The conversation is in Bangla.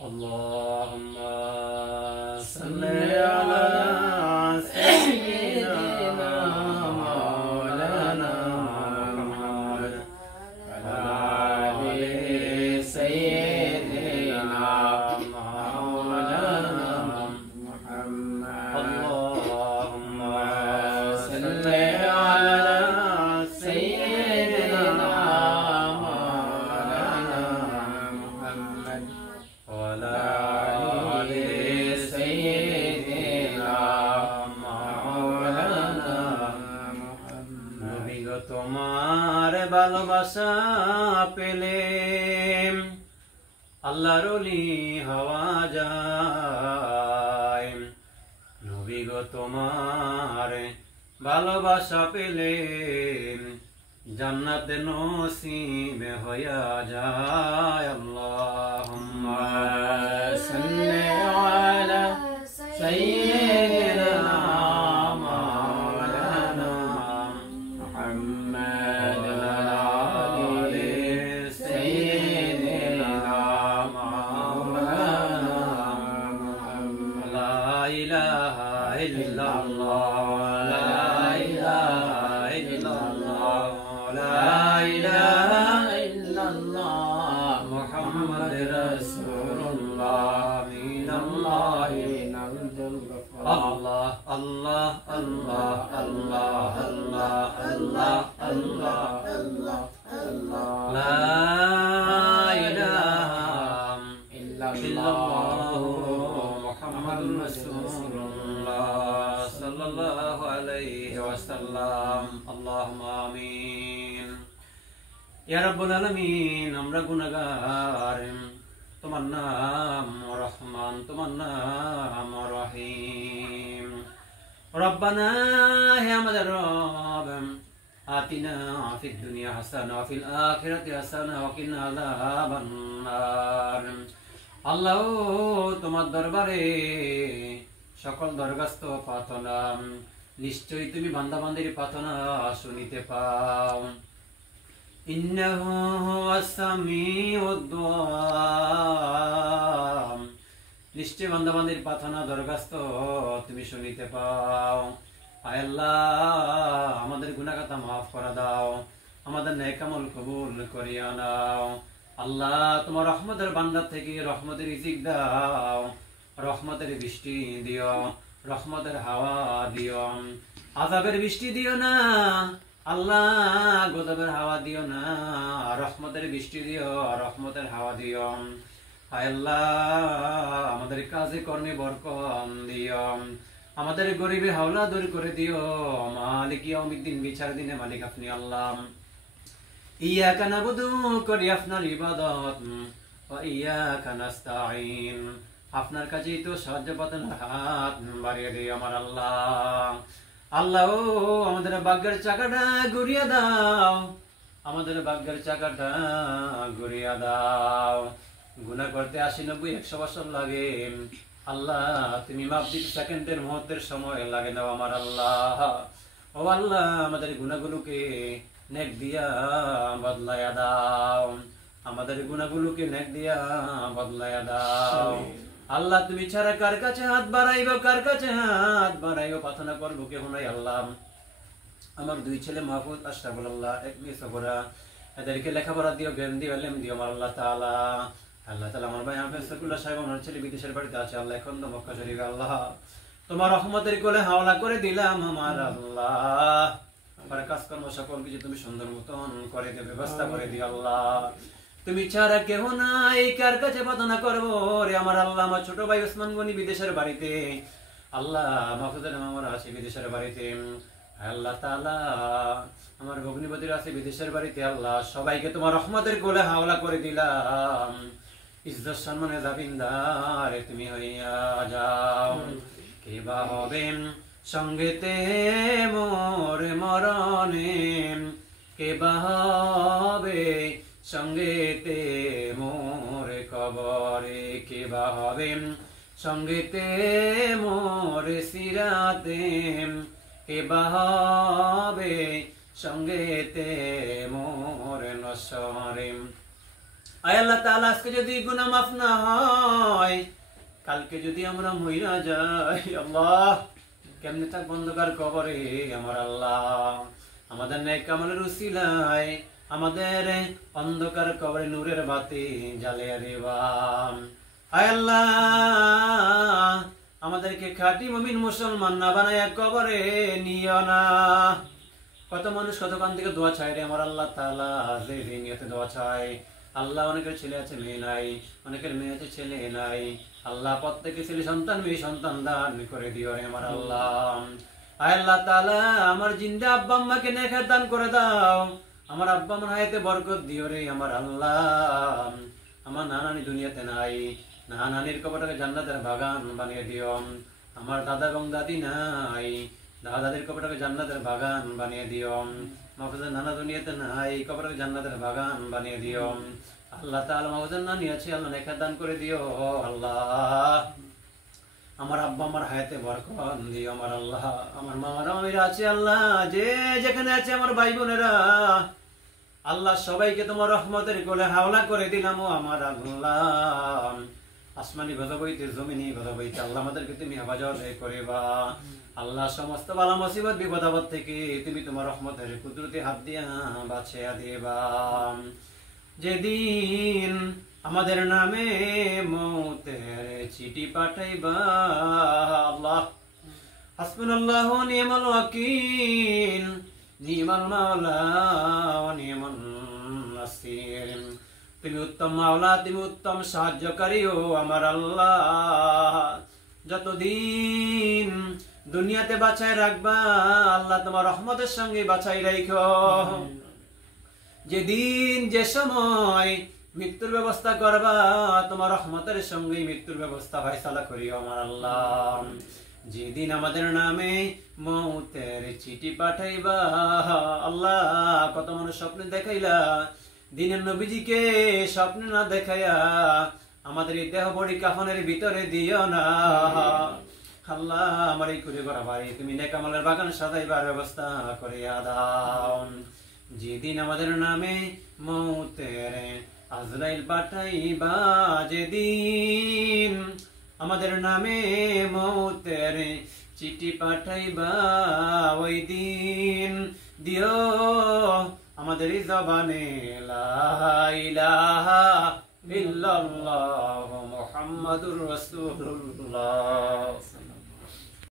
اللهم صل على سيدنا مولانا محمد وعلى آل سيدنا مولانا محمد اللهم صل على سيدنا مولانا محمد وعلى آل سيدنا مولانا محمد নবী গো তোমার ভালোবাসা পেলে আল্লাহর ওলি হওয়া যায় নবী গো তোমার ভালোবাসা পেলে জান্নাতে নসিব হইয়া যায় আল্লাহুম্মা সাল্লি আলা সাইয়্যিদিনা মাওলানা মুহাম্মাদ ওয়া আলি সাইয়্যিদিনা মাওলানা মুহাম্মাদ লা ইলাহা ইল্লাল্লাহ লা ইলাহা ইল্লাল্লাহ لا إله إلا الله محمد رسول الله من الله نرجو الله الله الله الله الله الله الله الله الله لا إله إلا الله محمد رسول الله صلى الله عليه وسلم اللهم آمين يا رب العالمين আমরা গুনাহগার তোমার নাম রহমান তোমার নাম রহিম রব্বানা হে আমাদের রব আতিনা ফিদ দুনিয়া হাসানা ওয়া ফিল আখিরাতি হাসানা ওয়া কিনা আযাবান নার আল্লাহ তোমার দরবারে সকল দরখাস্ত প্রার্থনা নিশ্চয়ই তুমি বান্দাবান্দির প্রার্থনা শুনিতে পাও ইন্নাহু হুয়াস সামিউদ দুআ নিশ্চয় বান্দাবান্দির প্রার্থনা দরখাস্ত তুমি শুনিতে পাও আয় আল্লাহ আমাদের গুনাহ খাতা maaf করে দাও আমাদের নেক আমল কবুল করিয়া নাও আল্লাহ তোমার রহমতের বান্দার থেকে রহমতের রিজিক দাও রহমতের বৃষ্টি দিও রহমতের হাওয়া দিও আযাবের বৃষ্টি দিও না আল্লাহ গজবের হাওয়া দিও না রহমতের বৃষ্টি দিও রহমতের হাওয়া দিও হায় আল্লাহ আমাদের কাজে কর্মে বরকত দিও আমাদের গরিবে হাওলা দূর করে দিও মালিক ইয়াউমিদ্দিন বিচার দিনে মালিক আপনি আল্লাহ ইয়াকা নাবুদু করি আপনার ইবাদত ওয়া ইয়াকা নাস্তাঈন আপনার কাছেই তো সাহায্য পাতানোর হাত বাড়িয়ে দিই আমার আল্লাহ আল্লাহ আমাদের ভাগ্যের চাকাটা ঘুরিয়ে দাও আমাদের ভাগ্যের চাকাটা ঘুরিয়ে দাও গুনাহ করতে 80 90 100 বছর লাগে আল্লাহ তুমি মাপ দিতে সেকেন্ডের মুহূর্তের সময় লাগে দাও আমার আল্লাহ ও আল্লাহ আমাদের গুনাহগুলোকে নেক দিয়া বদলায়া দাও আমাদের গুনাহগুলোকে নেক দিয়া বদলায়া দাও আল্লাহ তুমি ছাড়া কার কাছে হাত বাড়াইবো কার কাছে হাত বাড়াইবো প্রার্থনা করবো কেউ নাই আল্লাহ আমার দুই ছেলে মাহফুজ আশরাফুল আল্লাহ এক মেয়ে সফরা এদেরকে লেখাপড়া দিও জ্ঞান দিও ইলম দিও আমার আল্লাহ তাআলা আল্লাহ তাআলা আমার ভাই হাফেজ সাকুল্লাহ সাহেব আমার ছেলে বিদেশের বাড়িতে আছে আল্লাহ এখন তো মক্কা শরীফে আল্লাহ তোমার রহমতের কোলে হাওলা করে দিলাম আমার আল্লাহ আমার কাজকর্ম সকল কিছু তুমি সুন্দর মতন করে দিও ব্যবস্থা করে দিও আল্লাহ তুমি ছাড়া কেউ নাই কার কাছে প্রার্থনা করবো রে আমার আল্লাহ আমার ছোট ভাই ওসমান গনি বিদেশের বাড়িতে আল্লাহ মাহফুজের মামারা আছে বিদেশের বাড়িতে আল্লাহ তাআলা আমার ভগ্নিপতিরা আছে বিদেশের বাড়িতে আল্লাহ সবাইকে তোমার রহমতের কোলে হাওলা করে দিলাম ইজ্জত সম্মানে জাবিনদার তুমি হইয়া যাও কে বা হবে সঙ্গেতে মোর মরণে কে বা হবে সঙ্গেতে মোর কবরে কে বা হবে সঙ্গেতে মোর সিরাতে কে বা হবে সঙ্গেতে মোর নসরে আয় আল্লাহ তাআলা আজকে যদি গুনাহ মাফ না হয়, কালকে যদি আমরা মইরা যাই, আল্লাহ কেমনে থাক অন্ধকার কবরে আমার আল্লাহ। আমাদের নেক আমলের উসিলায় আমাদের অন্ধকার কবরে নূরের বাতি জ্বালিয়ে দিবা। আয় আল্লাহ আমাদেরকে খাঁটি মুমিন মুসলমান না বানায়া কবরে নিও না। কত মানুষ কতক্ষণ থেকে দোয়া চাই রে আমার আল্লাহ তাআলা, যে নিয়তে দোয়া চাই। আল্লাহ অনেকের ছেলে আছে মেয়ে নাই, অনেকের মেয়ে আছে ছেলে নাই। আল্লাহ প্রত্যেকে ছেলে সন্তান মেয়ে সন্তান দান করে দিও রে আমার আল্লাহ। আয় আল্লাহ তাআলা আমার জিন্দা আব্বা আম্মাকে নেক দান করে দাও। আমার আব্বা আমার হায়াতে বরকত দিও রে আমার আল্লাহ। আমার নানানি দুনিয়াতে নাই, নানানির কবরটাকে জান্নাতের বাগান বানিয়ে দিও। আমার দাদা এবং দাদি নাই, দাদাদের কবরটাকে জান্নাতের বাগান বানিয়ে দিও। মাহফুজের নানা দুনিয়াতে নাই, কবরটাকে জান্নাতের বাগান বানিয়ে দিও। আল্লাহ তাআলা মাহফুজের নানি আছে, আল্লাহ নেক দান করে দিও আল্লাহ। আমার আব্বা আমার হায়াতে বরকত দিও আমার আল্লাহ। আমার মামারা মামিরা আছে আল্লাহ, যে যেখানে আছে আমার ভাই বোনেরা আল্লাহ, সবাইকে তোমার রহমতের কোলে হাওলা করে দিলাম ও আমার আল্লাহ। আসমানি গজব হইতে জমিনি গজব হইতে আল্লাহ আমাদেরকে তুমি হেফাজত করিবা আল্লাহ। সমস্ত বালা মুসিবত বিপদ আপদ থেকে তুমি তোমার রহমতের কুদরতি হাত দিয়া বাঁচিয়া দিবা। যেদিন আমাদের নামে মৌতের চিঠি পাঠাইবা আল্লাহ, হাসবুনাল্লাহু ওয়া নি'মাল ওয়াকিল, নি'মাল মাওলা ওয়া নি'মান নাসির। তুমি উত্তম মাওলা, তুমি উত্তম সাহায্যকারীও আমার আল্লাহ। যতদিন দুনিয়াতে বাঁচায় রাখবা আল্লাহ, তোমার রহমতের সঙ্গে বাঁচাই রাখো। যেদিন যে সময় মৃত্যুর ব্যবস্থা করবা তোমার রহমতের সঙ্গে মৃত্যুর ব্যবস্থা ফয়সালা করিও আমার আল্লাহ। যেদিন আমাদের নামে মৌতের চিঠি পাঠাইবা আল্লাহ, কত মানুষ স্বপ্নে দেখাইলা, দিনের নবীজিকে স্বপ্নে না দেখাইয়া আমাদের এই দেহ বড়ি কাফনের ভিতরে দিও না আল্লাহ। আমার এই কুড়ে করা ভাই তুমি নেক আমলের বাগান সাজাইবার ব্যবস্থা করিয়া দাও। যেদিন আমাদের নামে মৌতের আজরাইল পাঠাইবা, যেদিন আমাদের নামে মৌতের চিঠি পাঠাইবা, ওই দিন দিও আমাদের জবানে লা ইলাহা ইল্লাল্লাহ মুহাম্মাদুর রাসূলুল্লাহ।